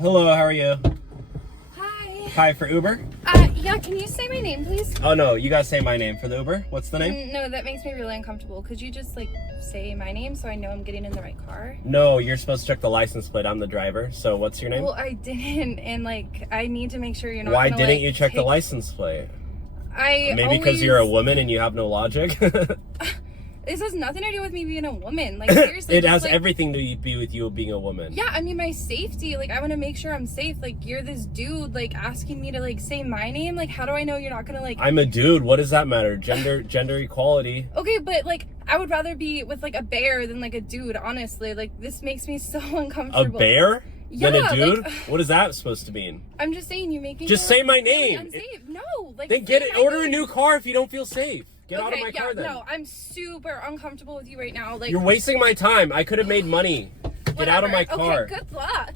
Hello, how are you? Hi. Hi, for Uber? Yeah, can you say my name, please? Oh, no, you gotta say my name for the Uber. What's the name? No, that makes me really uncomfortable. Could you just, like, say my name so I know I'm getting in the right car? No, you're supposed to check the license plate. I'm the driver. So what's your name? Well, I didn't, and, like, I need to make sure you're not Why gonna, didn't like, you check the license plate? Maybe because you're a woman and you have no logic? This has nothing to do with me being a woman. Like, seriously. It has like, everything to be with you being a woman. Yeah, I mean, my safety. Like, I want to make sure I'm safe. Like, you're this dude, like, asking me to, like, say my name. Like, how do I know you're not gonna, like... I'm a dude. What does that matter? Gender equality. Okay, but, like, I would rather be with, like, a bear than, like, a dude, honestly. Like, this makes me so uncomfortable. A bear? Yeah, than a dude? like, what is that supposed to mean? I'm just saying, you make me Just feel, say my like, really name. unsafe. No, like, Then say my order a name. new car if you don't feel safe. Get out of my car then. No, I'm super uncomfortable with you right now. Like, you're wasting my time. I could have made money. Get out of my car. Okay, good luck.